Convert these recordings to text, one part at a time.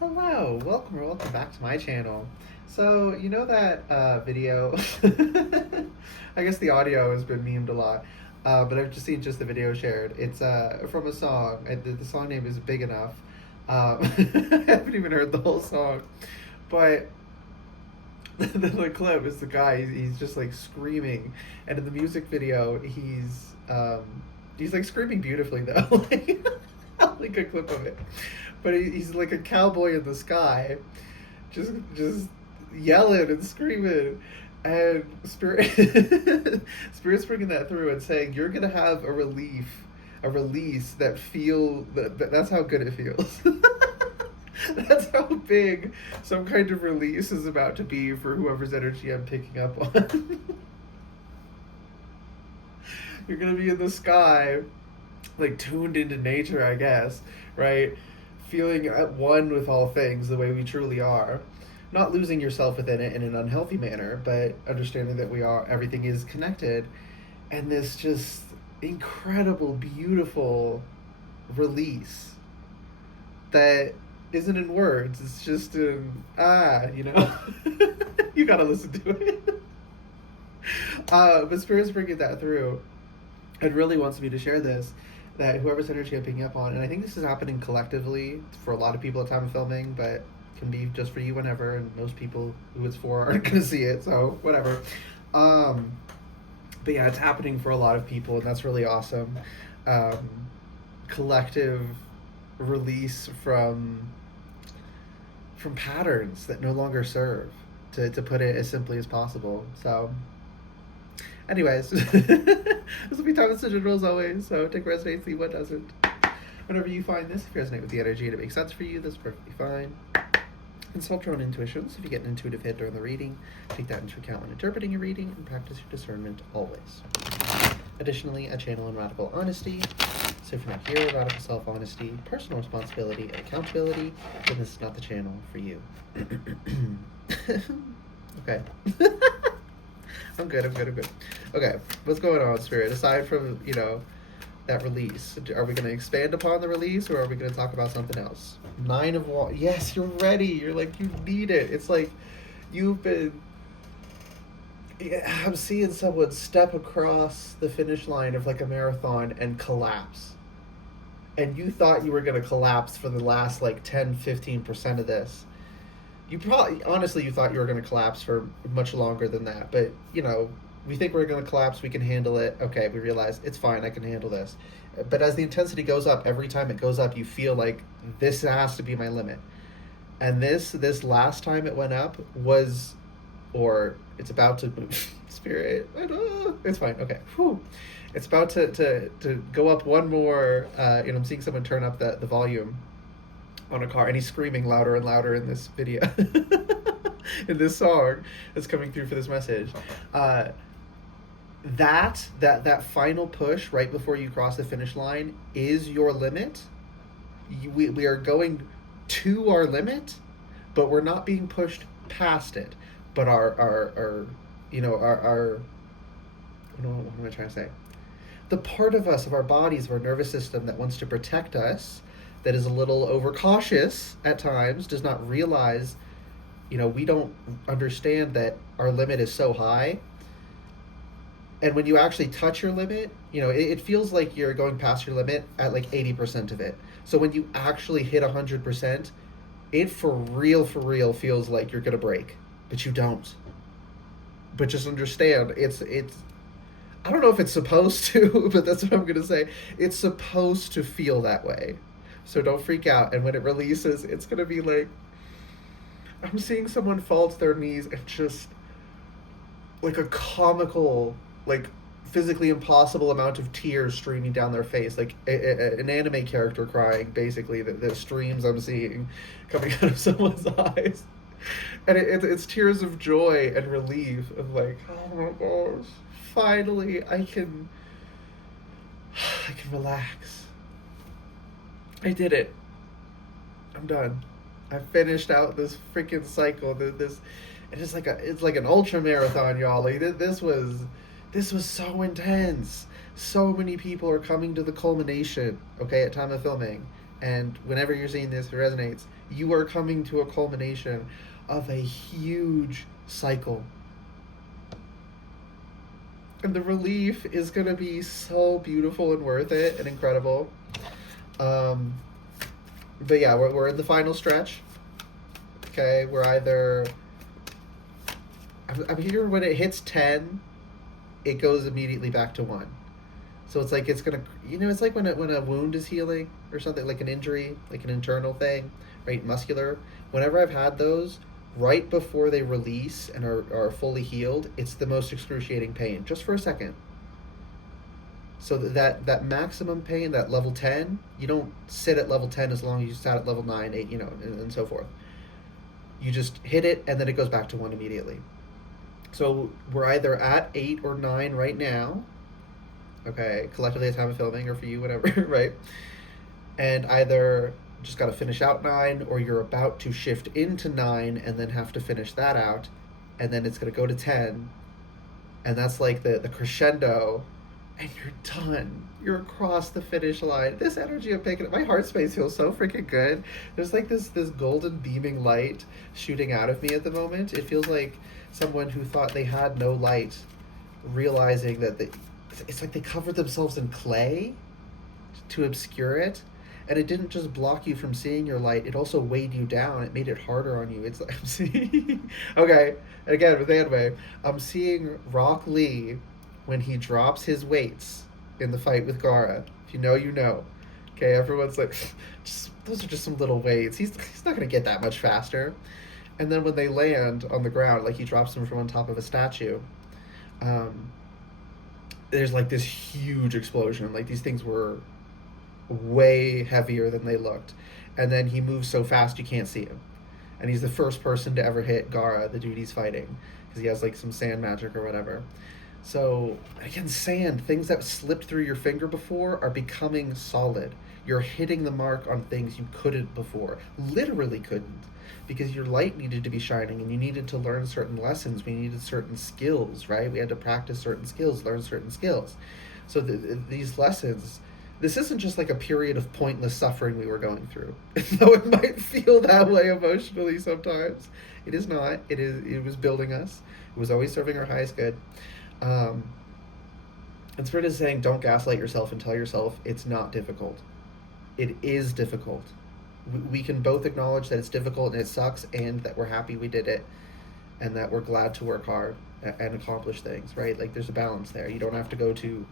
Hello, welcome or welcome back to my channel. So, you know that video? I guess the audio has been memed a lot, but I've just seen the video shared. It's from a song, and the song name is Big Enough. I haven't even heard the whole song, but the clip is the guy, he's just like screaming, and in the music video, he's like screaming beautifully though. Like, I'll link a clip of it. But he's like a cowboy in the sky, just yelling and screaming, and Spirit's bringing that through and saying you're gonna have a release that's how good it feels. That's how big some kind of release is about to be for whoever's energy I'm picking up on. You're gonna be in the sky, like tuned into nature, I guess, right? Feeling at one with all things the way we truly are. Not losing yourself within it in an unhealthy manner, but understanding that everything is connected. And this just incredible, beautiful release that isn't in words, it's just in, you know? You gotta listen to it. But Spirit's bringing that through and really wants me to share this, that whoever's energy I'm picking up on, and I think this is happening collectively for a lot of people at time of filming, but can be just for you whenever, and most people who it's for aren't going to see it, so whatever. But yeah, it's happening for a lot of people, and that's really awesome. Collective release from patterns that no longer serve, to put it as simply as possible. So anyways, this will be time to general as always, so take what resonates, see what doesn't. Whenever you find this, if you resonate with the energy and it makes sense for you, that's perfectly fine. Consult your own intuition, so if you get an intuitive hit during the reading, take that into account when interpreting your reading, and practice your discernment always. Additionally, I channel in radical honesty, so if you're not here, radical self-honesty, personal responsibility, and accountability, then this is not the channel for you. Okay. I'm good. Okay, what's going on, Spirit? Aside from, that release, are we going to expand upon the release, or are we going to talk about something else? 9 of Wands. Yes, you're ready. You're like, you need it. It's like you've been... I'm seeing someone step across the finish line of like a marathon and collapse. And you thought you were going to collapse for the last like 10-15% of this. You probably, honestly, you thought you were going to collapse for much longer than that. But, we think we're going to collapse, we can handle it. Okay, we realize it's fine, I can handle this. But as the intensity goes up, every time it goes up, you feel like this has to be my limit. And this last time it went up was, or it's about to, Spirit, it's fine, okay. Whew. It's about to go up one more, I'm seeing someone turn up the volume on a car, and he's screaming louder and louder in this video. In this song that's coming through for this message. That final push right before you cross the finish line is your limit. We are going to our limit, but we're not being pushed past it. But our what am I trying to say? The part of us, of our bodies, of our nervous system that wants to protect us, that is a little overcautious at times, does not realize, we don't understand that our limit is so high. And when you actually touch your limit, it feels like you're going past your limit at like 80% of it. So when you actually hit 100%, it for real feels like you're going to break. But you don't. But just understand, it's I don't know if it's supposed to, but that's what I'm going to say. It's supposed to feel that way. So don't freak out. And when it releases, it's going to be like, I'm seeing someone fall to their knees and just like a comical, like physically impossible amount of tears streaming down their face, like an anime character crying, basically, the streams I'm seeing coming out of someone's eyes. And it's tears of joy and relief of like, oh my gosh, finally I can relax. I did it. I'm done. I finished out this freaking cycle. It's like an ultra marathon, y'all. Like this was so intense. So many people are coming to the culmination. Okay, at time of filming, And whenever you're seeing this, it resonates. You are coming to a culmination of a huge cycle. And the relief is going to be so beautiful and worth it and incredible. Um, but yeah, we're in the final stretch. Okay, we're either. I'm here when it hits 10, it goes immediately back to 1. So it's like it's gonna, it's like when a wound is healing or something, like an injury, like an internal thing, right? Muscular. Whenever I've had those, right before they release and are fully healed, it's the most excruciating pain, just for a second. So that maximum pain, that level 10, you don't sit at level 10 as long as you sat at level 9, 8, and so forth. You just hit it, and then it goes back to 1 immediately. So we're either at 8 or 9 right now. Okay, collectively at time of filming, or for you, whatever, right? And either just got to finish out 9, or you're about to shift into 9 and then have to finish that out, and then it's going to go to 10, and that's like the crescendo, and you're done. You're across the finish line. This energy I'm picking up, my heart space feels so freaking good. There's like this golden beaming light shooting out of me at the moment. It feels like someone who thought they had no light, realizing that it's like they covered themselves in clay to obscure it, and it didn't just block you from seeing your light, it also weighed you down. It made it harder on you. It's like I'm seeing okay, again with anime, I'm seeing Rock Lee when he drops his weights in the fight with Gaara. If you know, you know. Okay, everyone's like, those are just some little weights. He's not gonna get that much faster. And then when they land on the ground, like he drops them from on top of a statue, there's like this huge explosion. Like these things were way heavier than they looked. And then he moves so fast you can't see him. And he's the first person to ever hit Gaara, the dude he's fighting, because he has like some sand magic or whatever. So again, sand, things that slipped through your finger before are becoming solid. You're hitting the mark on things you couldn't before. Literally couldn't. Because your light needed to be shining and you needed to learn certain lessons. We needed certain skills, right? We had to practice certain skills, learn certain skills. So these lessons, this isn't just like a period of pointless suffering we were going through. Though it might feel that way emotionally sometimes. It is not. It was building us. It was always serving our highest good. And Spirit is saying, don't gaslight yourself and tell yourself it's not difficult. It is difficult. We can both acknowledge that it's difficult and it sucks, and that we're happy we did it, and that we're glad to work hard and accomplish things, right? Like there's a balance there. You don't have to go to,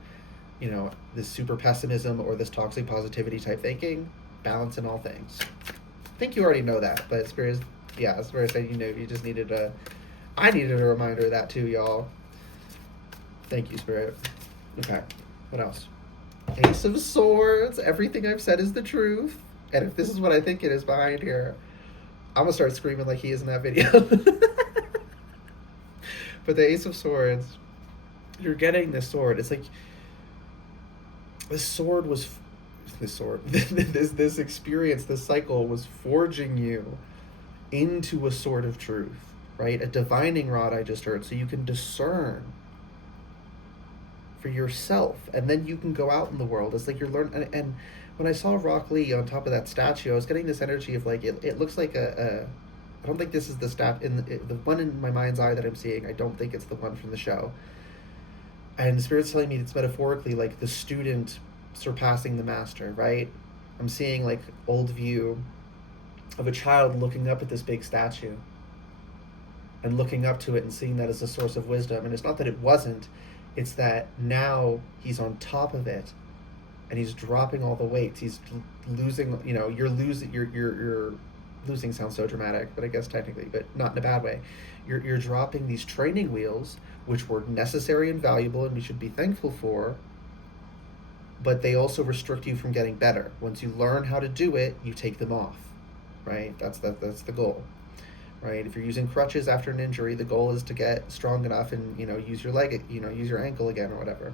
this super pessimism or this toxic positivity type thinking. Balance in all things. I think you already know that, but Spirit said, you just needed I needed a reminder of that too, y'all. Thank you, Spirit. Okay, what else? Ace of Swords. Everything I've said is the truth. And if this is what I think it is behind here, I'm going to start screaming like he is in that video. But the Ace of Swords, you're getting this sword. It's like, this experience, this cycle was forging you into a sword of truth, right? A divining rod I just heard, so you can discern for yourself, and then you can go out in the world. It's like you're learning. And when I saw Rock Lee on top of that statue, I was getting this energy of like it looks like I don't think this is the the one in my mind's eye that I'm seeing. I don't think it's the one from the show. And the Spirit's telling me it's metaphorically like the student surpassing the master, right? I'm seeing like old view of a child looking up at this big statue and looking up to it and seeing that as a source of wisdom. And it's not that it wasn't, it's that now he's on top of it and he's dropping all the weights. He's losing, you're losing sounds so dramatic, but I guess technically, but not in a bad way. You're dropping these training wheels, which were necessary and valuable and we should be thankful for, but they also restrict you from getting better. Once you learn how to do it, you take them off, right? That's the goal, right? If you're using crutches after an injury, the goal is to get strong enough and, use your leg, use your ankle again or whatever.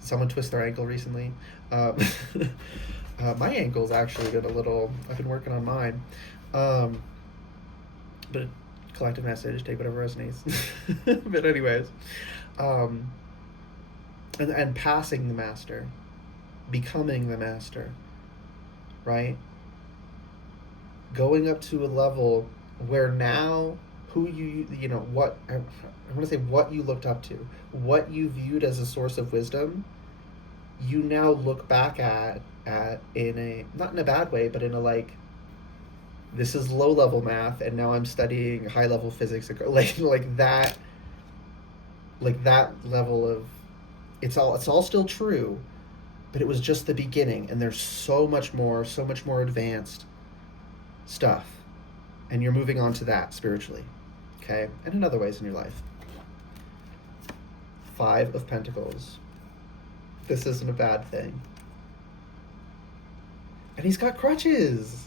Someone twist their ankle recently. My ankle's actually been I've been working on mine. But collective message, take whatever resonates. But anyways, and passing the master, becoming the master, right? going up to a level where now who you know what I want to say what you looked up to, what you viewed as a source of wisdom, you now look back at in a, not in a bad way, but in a like, this is low level math and now I'm studying high level physics, like that level of, it's all still true, but it was just the beginning and there's so much more advanced stuff, and you're moving on to that spiritually, okay, and in other ways in your life. Five of Pentacles. This isn't a bad thing. And he's got crutches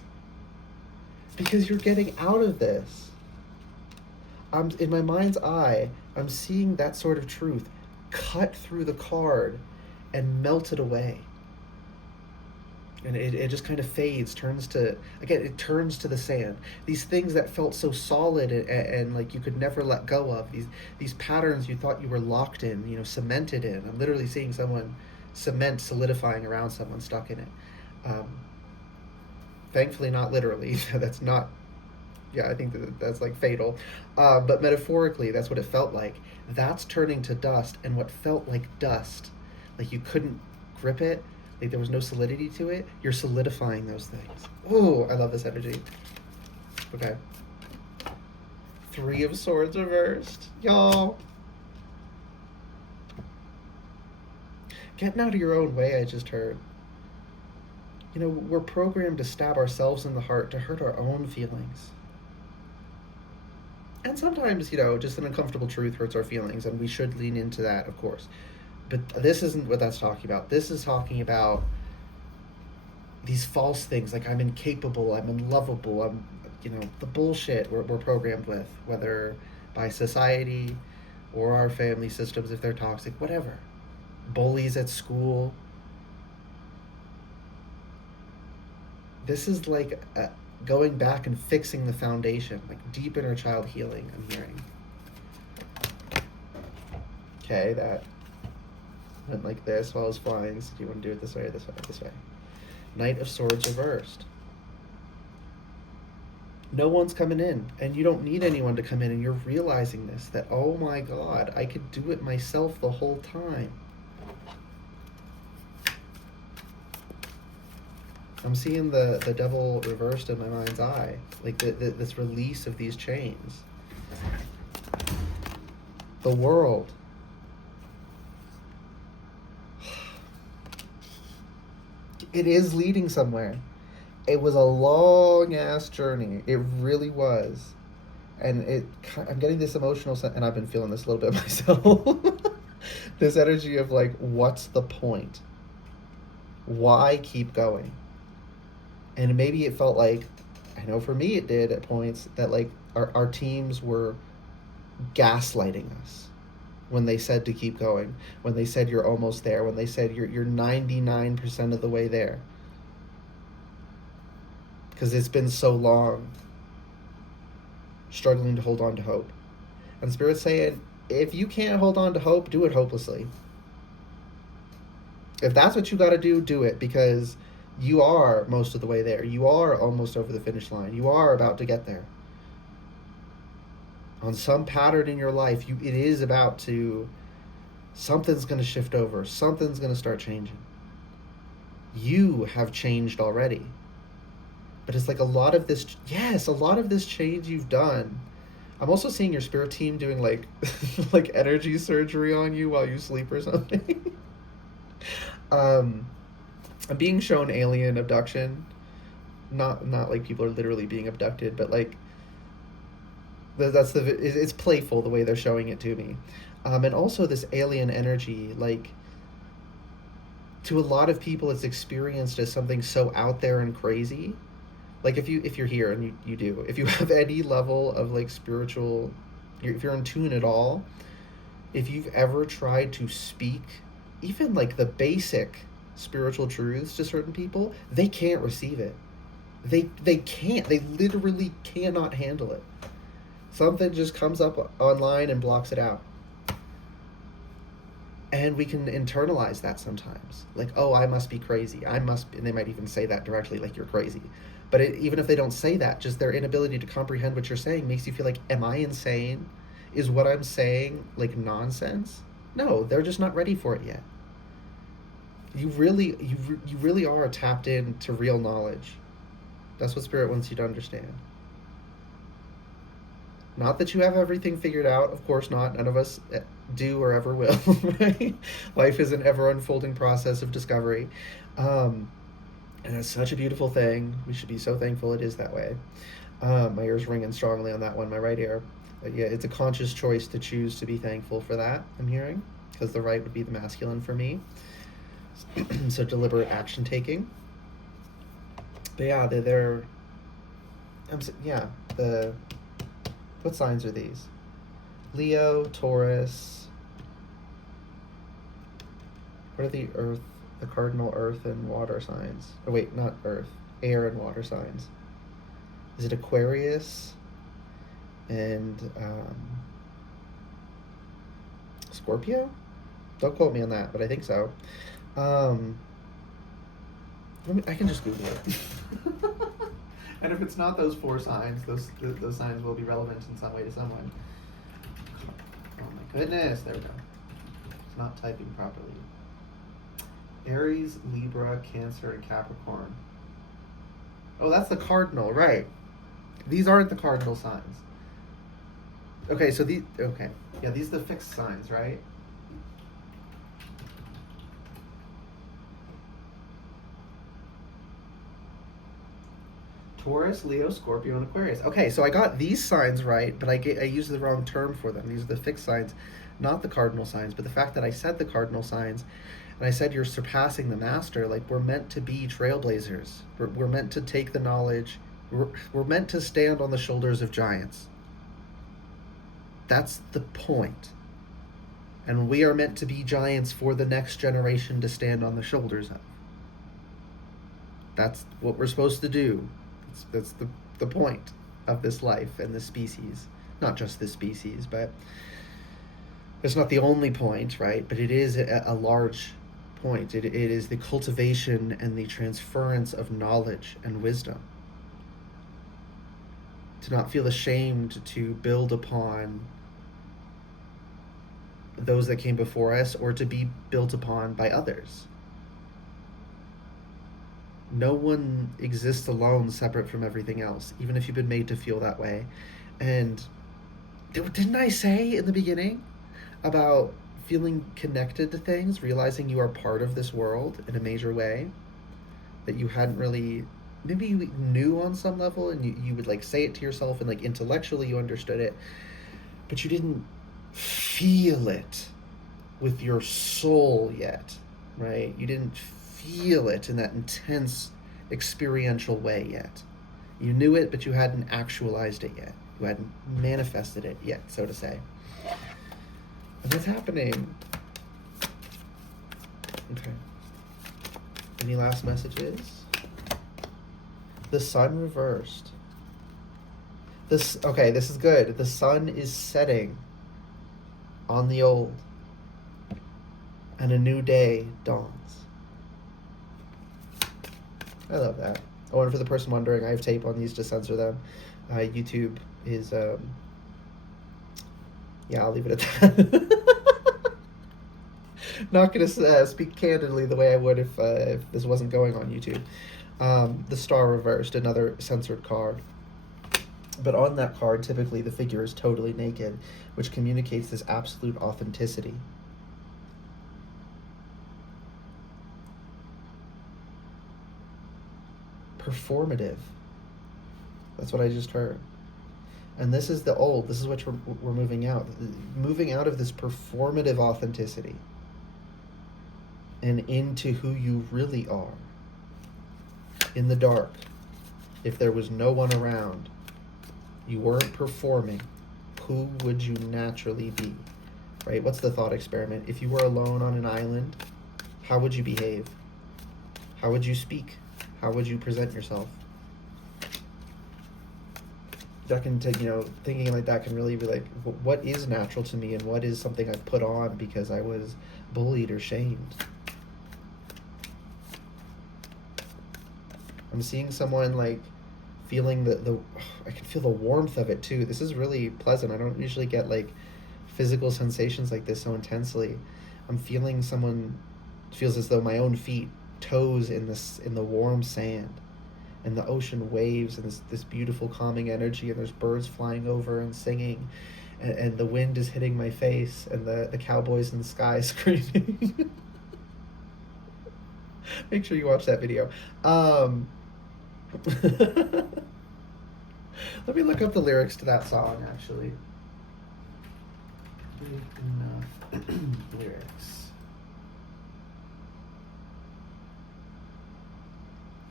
because you're getting out of this. I'm in my mind's eye, I'm seeing that sort of truth cut through the card and melt it away. And it just kind of fades, turns to, again, it turns to the sand. These things that felt so solid and like you could never let go of, these patterns you thought you were locked in, cemented in. I'm literally seeing someone cement solidifying around someone stuck in it. Thankfully not literally. That's not, yeah, I think that's like fatal. But metaphorically, that's what it felt like. That's turning to dust, and what felt like dust, like you couldn't grip it, like there was no solidity to it, you're solidifying those things. Oh, I love this energy. Okay. Three of Swords reversed. Y'all. Getting out of your own way, I just heard. We're programmed to stab ourselves in the heart, to hurt our own feelings. And sometimes, just an uncomfortable truth hurts our feelings, and we should lean into that, of course. But this isn't what that's talking about. This is talking about these false things, like I'm incapable, I'm unlovable, I'm, the bullshit we're programmed with, whether by society or our family systems, if they're toxic, whatever. Bullies at school. This is like going back and fixing the foundation, like deep inner child healing, I'm hearing. Okay, that went like this while I was flying. So do you want to do it this way or this way? This way. Knight of Swords reversed. No one's coming in, and you don't need anyone to come in, and you're realizing this, that, oh my God, I could do it myself the whole time. I'm seeing the devil reversed in my mind's eye, like this release of these chains. The world. It is leading somewhere. It was a long ass journey. It really was. And I'm getting this emotional and I've been feeling this a little bit myself. This energy of like, what's the point? Why keep going? And maybe it felt like, I know for me it did at points, that like our teams were gaslighting us when they said to keep going, when they said you're almost there, when they said you're 99% of the way there. Because it's been so long struggling to hold on to hope. And Spirit's saying, if you can't hold on to hope, do it hopelessly. If that's what you got to do, do it, because you are most of the way there. You are almost over the finish line. You are about to get there. On some pattern in your life, it is about to, something's going to shift over. Something's going to start changing. You have changed already. But it's like a lot of this change you've done. I'm also seeing your spirit team doing like like energy surgery on you while you sleep or something. I'm being shown alien abduction. Not like people are literally being abducted, but like it's playful the way they're showing it to me. And also this alien energy, like to a lot of people it's experienced as something so out there and crazy. Like if you're here and you do, if you have any level of like spiritual, if you're in tune at all, if you've ever tried to speak even like the basic spiritual truths to certain people, they can't receive it. They can't. They literally cannot handle it. Something just comes up online and blocks it out. And we can internalize that sometimes. Like, oh, I must be crazy. And they might even say that directly, like, you're crazy. But even if they don't say that, just their inability to comprehend what you're saying makes you feel like, am I insane? Is what I'm saying like nonsense? No, they're just not ready for it yet. You really are tapped into real knowledge. That's what Spirit wants you to understand. Not that you have everything figured out, of course not. None of us do or ever will. Right? Life is an ever unfolding process of discovery. And it's such a beautiful thing. We should be so thankful it is that way. My ear's ringing strongly on that one, my right ear. But yeah, it's a conscious choice to choose to be thankful for that, I'm hearing, because the right would be the masculine for me. So deliberate action taking. But yeah, what signs are these? Leo, Taurus. What are the cardinal earth and water signs? Oh wait, not earth, air and water signs. Is it Aquarius and Scorpio? Don't quote me on that, but I think so. I can just Google it. And if it's not those 4 signs, those signs will be relevant in some way to someone. Oh my goodness, there we go. It's not typing properly. Aries, Libra, Cancer, and Capricorn. Oh, that's the cardinal, right. These aren't the cardinal signs. Okay, so these are the fixed signs, right? Taurus, Leo, Scorpio, and Aquarius. Okay, so I got these signs right, but I used the wrong term for them. These are the fixed signs, not the cardinal signs. But the fact that I said the cardinal signs, and I said you're surpassing the master, like we're meant to be trailblazers. We're meant to take the knowledge. We're meant to stand on the shoulders of giants. That's the point. And we are meant to be giants for the next generation to stand on the shoulders of. That's what we're supposed to do. That's the point of this life and this species. Not just this species, but it's not the only point, right? But it is a large point. It is the cultivation and the transference of knowledge and wisdom. To not feel ashamed to build upon those that came before us or to be built upon by others. No one exists alone, separate from everything else, even if you've been made to feel that way. And didn't I say in the beginning about feeling connected to things, realizing you are part of this world in a major way that you hadn't really, maybe you knew on some level, and you would like say it to yourself, and like intellectually you understood it, but you didn't feel it with your soul yet, right? You didn't feel it in that intense experiential way yet. You knew it, but you hadn't actualized it yet. You hadn't manifested it yet, so to say. And that's happening. Okay. Any last messages? The sun reversed. This is good. The sun is setting on the old, and a new day dawns. I love that. Oh, and for the person wondering, I have tape on these to censor them. YouTube is, I'll leave it at that. Not going to speak candidly the way I would if this wasn't going on YouTube. The star reversed, another censored card. But on that card, typically the figure is totally naked, which communicates this absolute authenticity. Performative. That's what I just heard. And this is the old. This is what we're moving out. Moving out of this performative authenticity and into who you really are. In the dark. If there was no one around, you weren't performing, who would you naturally be? Right? What's the thought experiment? If you were alone on an island, how would you behave? How would you speak? How would you present yourself? That can take, thinking like that can really be like, what is natural to me and what is something I put on because I was bullied or shamed? I'm seeing someone like feeling the I can feel the warmth of it too. This is really pleasant. I don't usually get like physical sensations like this so intensely. I'm feeling someone feels as though my own feet, toes in the warm sand, and the ocean waves, and this beautiful calming energy, and there's birds flying over and singing, and the wind is hitting my face, and the cowboys in the sky screaming. Make sure you watch that video. Let me look up the lyrics to that song, actually. Big enough lyrics.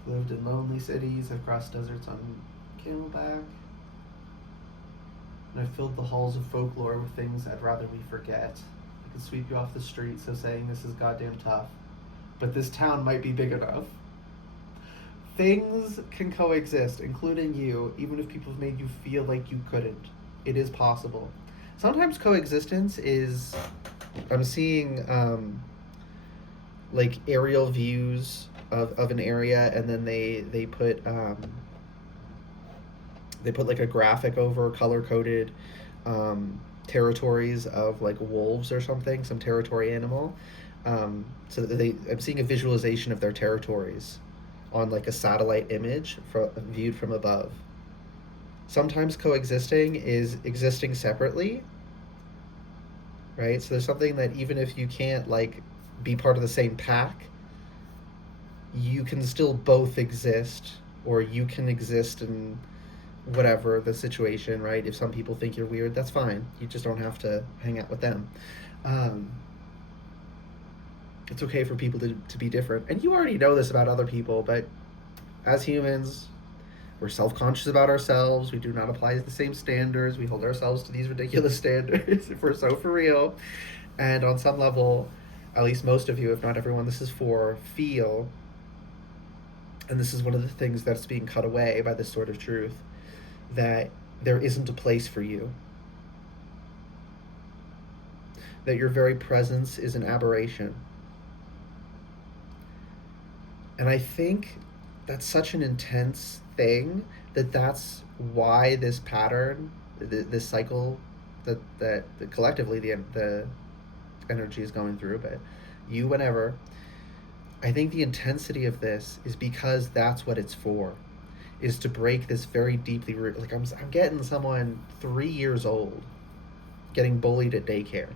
Lived in lonely cities, have crossed deserts on camelback, and I've filled the halls of folklore with things I'd rather we forget. I could sweep you off the street, so saying this is goddamn tough, but this town might be big enough. Things can coexist, including you, even if people have made you feel like you couldn't. It is possible. Sometimes coexistence is, I'm seeing like aerial views of an area, and then they put like a graphic over color coded territories of like wolves or something, some territory animal. So that I'm seeing a visualization of their territories on like a satellite image viewed from above. Sometimes coexisting is existing separately, right? So there's something that even if you can't like be part of the same pack, you can still both exist, or you can exist in whatever the situation, right? If some people think you're weird, that's fine. You just don't have to hang out with them. It's okay for people to be different. And you already know this about other people, but as humans, we're self-conscious about ourselves. We do not apply the same standards. We hold ourselves to these ridiculous standards if we're so for real. And on some level, at least most of you, if not everyone this is for, feel, and this is one of the things that's being cut away by this sort of truth, that there isn't a place for you. That your very presence is an aberration. And I think that's such an intense thing that's why this pattern, this cycle that collectively the energy is going through, but you, whenever, I think the intensity of this is because that's what it's for, is to break this very deeply rooted, like I'm getting someone 3 years old getting bullied at daycare.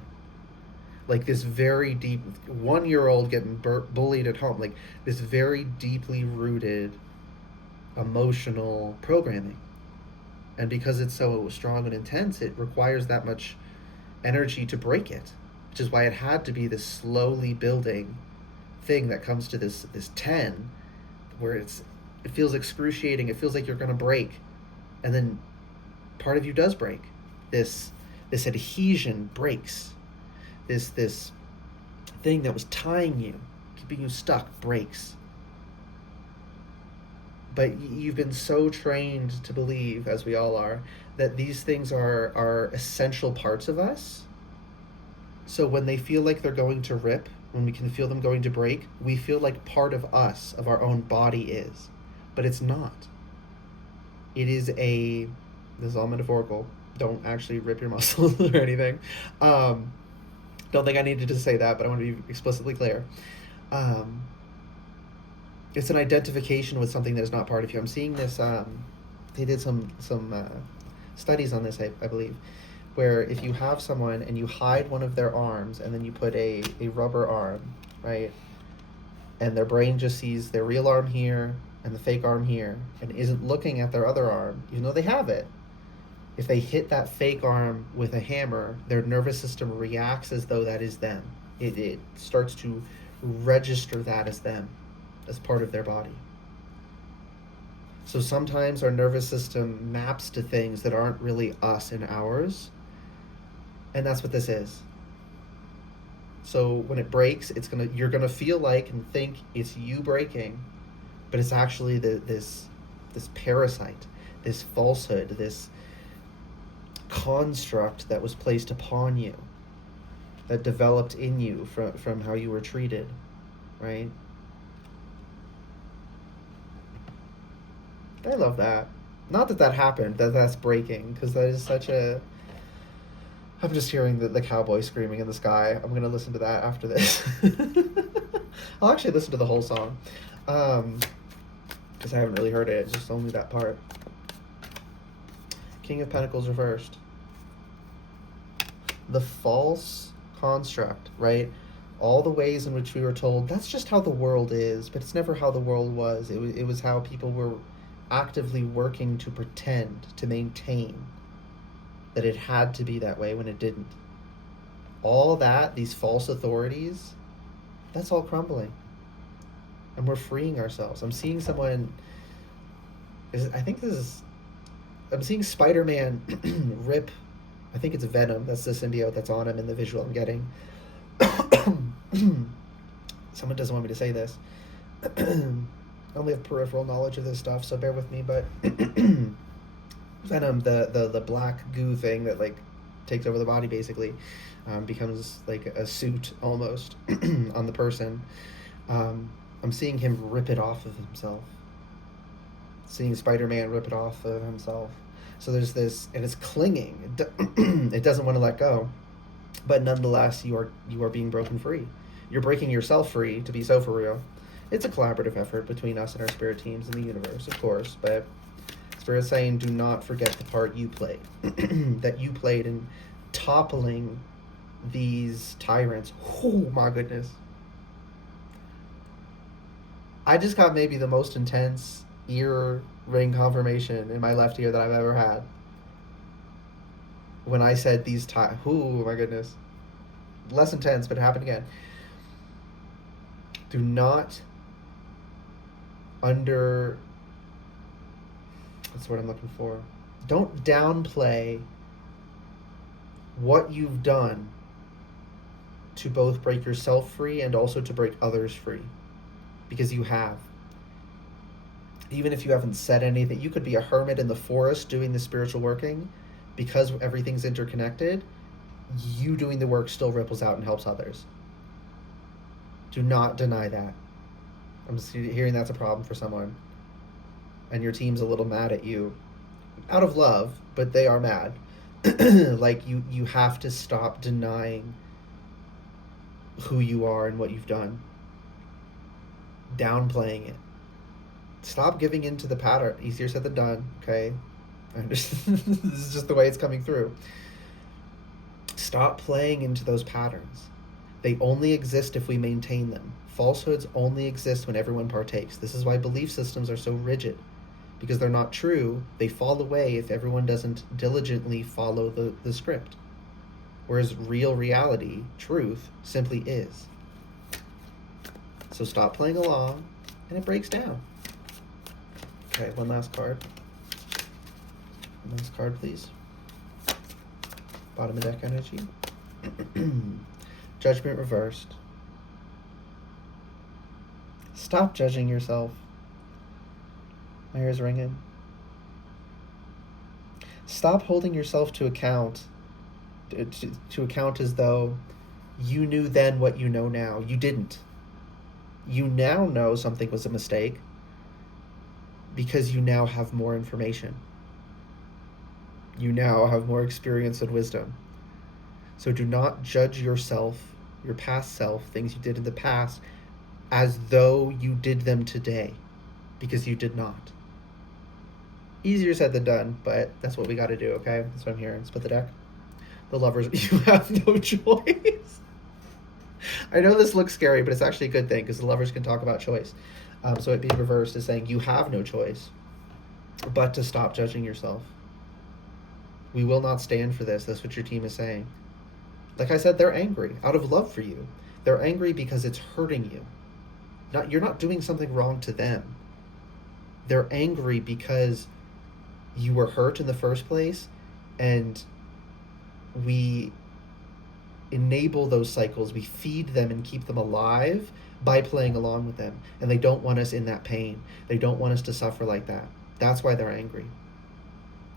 Like this very deep 1-year-old getting bullied at home, like this very deeply rooted emotional programming. And because it's so strong and intense, it requires that much energy to break it, which is why it had to be this slowly building thing that comes to this 10, where it feels excruciating. It feels like you're going to break, and then part of you does break. This adhesion breaks. This thing that was tying you, keeping you stuck, breaks. But you've been so trained to believe, as we all are, that these things are essential parts of us. So when they feel like they're going to rip, when we can feel them going to break, we feel like part of us, of our own body is. But it's not. It is this is all metaphorical. Don't actually rip your muscles or anything. Don't think I needed to say that, but I want to be explicitly clear. It's an identification with something that is not part of you. I'm seeing this. They did some studies on this, I believe, where if you have someone and you hide one of their arms and then you put a rubber arm, right, and their brain just sees their real arm here and the fake arm here and isn't looking at their other arm, even though they have it. If they hit that fake arm with a hammer, their nervous system reacts as though that is them. It starts to register that as them, as part of their body. So sometimes our nervous system maps to things that aren't really us and ours, and that's what this is. So when it breaks, you're gonna feel like and think it's you breaking, but it's actually this parasite, this falsehood, this construct that was placed upon you, that developed in you from how you were treated, right? I love that. Not that happened, that's breaking, because that is such a... I'm just hearing the cowboy screaming in the sky. I'm going to listen to that after this. I'll actually listen to the whole song. Because I haven't really heard it. It's just only that part. King of Pentacles reversed. The false construct, right? All the ways in which we were told that's just how the world is, but it's never how the world was. It was how people were actively working to pretend, to maintain that it had to be that way when it didn't. All that, these false authorities, that's all crumbling. And we're freeing ourselves. I'm seeing someone... I'm seeing Spider-Man rip... I think it's Venom. That's the symbiote that's on him in the visual I'm getting. Someone doesn't want me to say this. I only have peripheral knowledge of this stuff, so bear with me, but... Venom, the black goo thing that like takes over the body basically, becomes like a suit almost on the person. I'm seeing him rip it off of himself. Seeing Spider-Man rip it off of himself. So there's this, and it's clinging. It doesn't want to let go, but nonetheless, you are being broken free. You're breaking yourself free to be so for real. It's a collaborative effort between us and our spirit teams in the universe, of course, but Spirit's saying, do not forget the part you played. That you played in toppling these tyrants. Oh my goodness. I just got maybe the most intense ear ring confirmation in my left ear that I've ever had. When I said these oh my goodness. Less intense, but it happened again. Do not that's what I'm looking for. Don't downplay what you've done to both break yourself free and also to break others free. Because you have. Even if you haven't said anything, you could be a hermit in the forest doing the spiritual working. Because everything's interconnected, you doing the work still ripples out and helps others. Do not deny that. I'm hearing that's a problem for someone. And your team's a little mad at you. Out of love, but they are mad. Like, you have to stop denying who you are and what you've done. Downplaying it. Stop giving into the pattern. Easier said than done, okay? I understand. This is just the way it's coming through. Stop playing into those patterns. They only exist if we maintain them. Falsehoods only exist when everyone partakes. This is why belief systems are so rigid. Because they're not true, they fall away if everyone doesn't diligently follow the script. Whereas real reality, truth, simply is. So stop playing along, and it breaks down. Okay, one last card. One last card, please. Bottom of deck energy. Judgment reversed. Stop judging yourself. My ear's ringing. Stop holding yourself to account. To account as though you knew then what you know now. You didn't. You now know something was a mistake because you now have more information. You now have more experience and wisdom. So do not judge yourself, your past self, things you did in the past, as though you did them today, because you did not. Easier said than done, but that's what we got to do, okay? That's what I'm hearing. Split the deck. The Lovers, you have no choice. I know this looks scary, but it's actually a good thing, because the Lovers can talk about choice. So it being reversed is saying you have no choice but to stop judging yourself. We will not stand for this. That's what your team is saying. Like I said, they're angry out of love for you. They're angry because it's hurting you. You're not doing something wrong to them. They're angry because you were hurt in the first place, and we enable those cycles. We feed them and keep them alive by playing along with them. And they don't want us in that pain. They don't want us to suffer like that. That's why they're angry.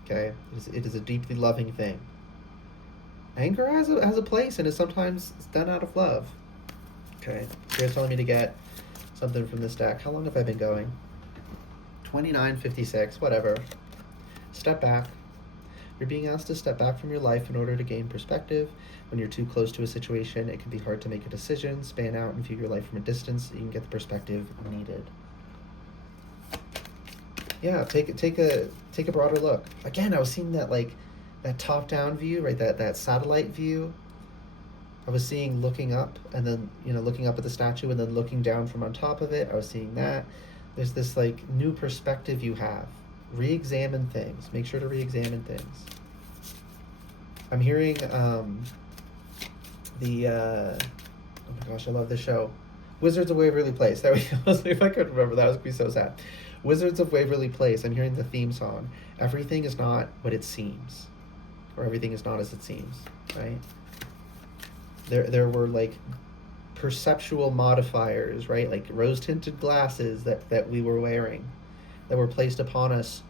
Okay? It is a deeply loving thing. Anger has a place, and is sometimes done out of love. Okay. You're telling me to get something from this deck. How long have I been going? 29:56, whatever. Step back. You're being asked to step back from your life in order to gain perspective. When you're too close to a situation, it can be hard to make a decision, span out, and view your life from a distance. You can get the perspective needed. Yeah, take a broader look. Again, I was seeing that that top-down view, right? That satellite view. I was seeing looking up, and then looking up at the statue, and then looking down from on top of it. I was seeing that. There's this new perspective you have. Re-examine things. Make sure to re-examine things. I'm hearing oh my gosh, I love this show. Wizards of Waverly Place. There we go. If I could remember that, would be so sad. Wizards of Waverly Place. I'm hearing the theme song. Everything is not what it seems, or everything is not as it seems. Right? There were perceptual modifiers, right? Like rose-tinted glasses that we were wearing, that were placed upon us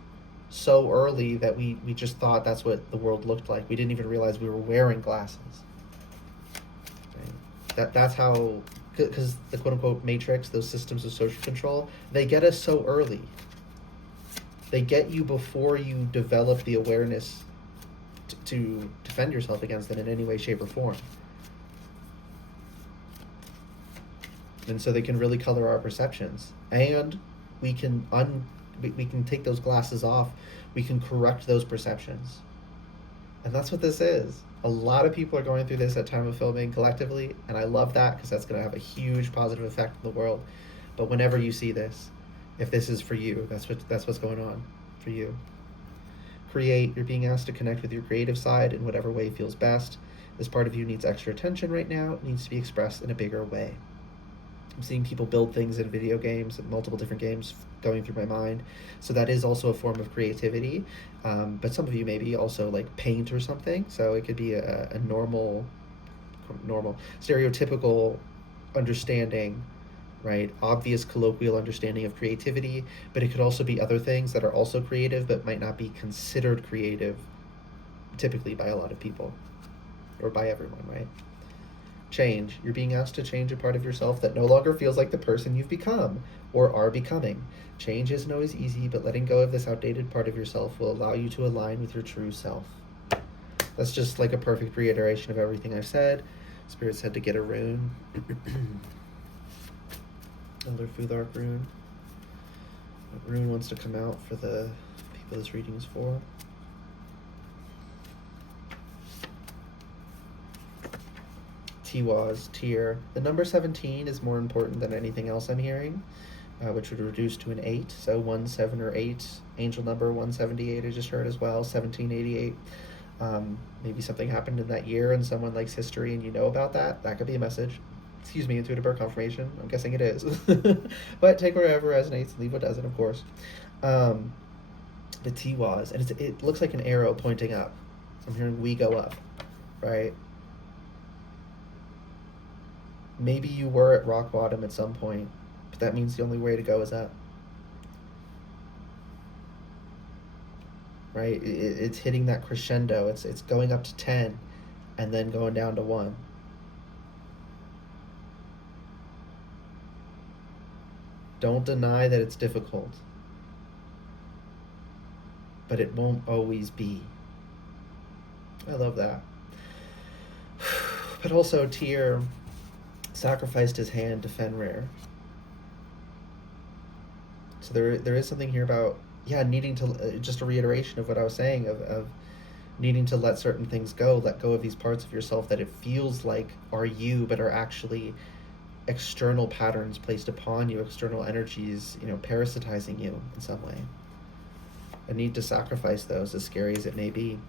so early that we just thought that's what the world looked like. We didn't even realize we were wearing glasses. Right? That's how, because the quote-unquote matrix, those systems of social control, they get us so early. They get you before you develop the awareness to defend yourself against them in any way, shape, or form. And so they can really color our perceptions. And we can take those glasses off. We can correct those perceptions. And that's what this is. A lot of people are going through this at time of filming collectively, and I love that because that's going to have a huge positive effect in the world. But whenever you see this, if this is for you, that's what's going on for you. Create. You're being asked to connect with your creative side in whatever way feels best. This part of you needs extra attention right now. It needs to be expressed in a bigger way. I'm seeing people build things in video games, multiple different games going through my mind. So that is also a form of creativity. But some of you maybe also paint or something. So it could be a normal, stereotypical understanding, right? Obvious colloquial understanding of creativity. But it could also be other things that are also creative but might not be considered creative typically by a lot of people or by everyone, right? Change. You're being asked to change a part of yourself that no longer feels like the person you've become or are becoming. Change isn't always easy, but letting go of this outdated part of yourself will allow you to align with your true self. That's just a perfect reiteration of everything I've said. Spirit said to get a rune. Elder Futhark rune. What rune wants to come out for the people this reading is for? Tiwaz, Tyr. The number 17 is more important than anything else I'm hearing, which would reduce to an 8. So 1, 7, or 8. Angel number 178 I just heard as well, 1788. Maybe something happened in that year and someone likes history and you know about that. That could be a message. Excuse me, intuitive birth confirmation. I'm guessing it is. But take wherever resonates, leave what doesn't, of course. The Tiwaz, and it looks like an arrow pointing up. So I'm hearing we go up, right? Maybe you were at rock bottom at some point, but that means the only way to go is up. Right? It's hitting that crescendo. It's going up to 10 and then going down to 1. Don't deny that it's difficult, but it won't always be. I love that. But also, Tyr sacrificed his hand to Fenrir. So there is something here about needing to just a reiteration of what I was saying of needing to let certain things go, let go of these parts of yourself that it feels like are you but are actually external patterns placed upon you, external energies, parasitizing you in some way. A need to sacrifice those, as scary as it may be.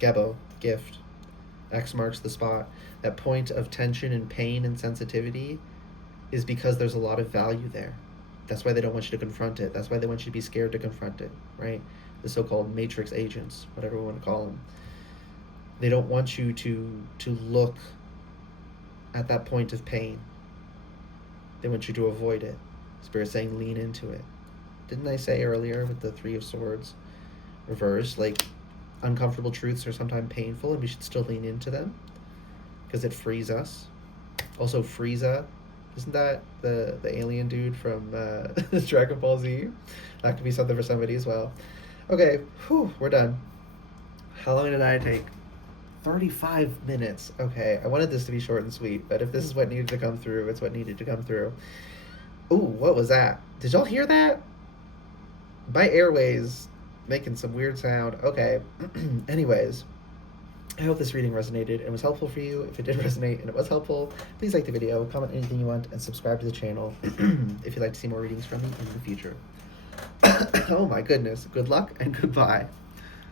Gebo, gift. X marks the spot. That point of tension and pain and sensitivity is because there's a lot of value there. That's why they don't want you to confront it. That's why they want you to be scared to confront it, right? The so-called matrix agents, whatever we want to call them. They don't want you to look at that point of pain. They want you to avoid it. Spirit's saying lean into it. Didn't I say earlier with the 3 of Swords reversed, uncomfortable truths are sometimes painful and we should still lean into them because it frees us. Also, Frieza, isn't that the alien dude from Dragon Ball Z? That could be something for somebody as well. Okay, whew, we're done. How long did I take? 35 minutes. Okay, I wanted this to be short and sweet, but if this is what needed to come through, it's what needed to come through. Ooh, what was that? Did y'all hear that? My airways making some weird sound. Okay. Anyways, I hope this reading resonated and was helpful for you. If it did resonate and it was helpful, please like the video, comment anything you want, and subscribe to the channel if you'd like to see more readings from me in the future. Oh my goodness. Good luck and goodbye.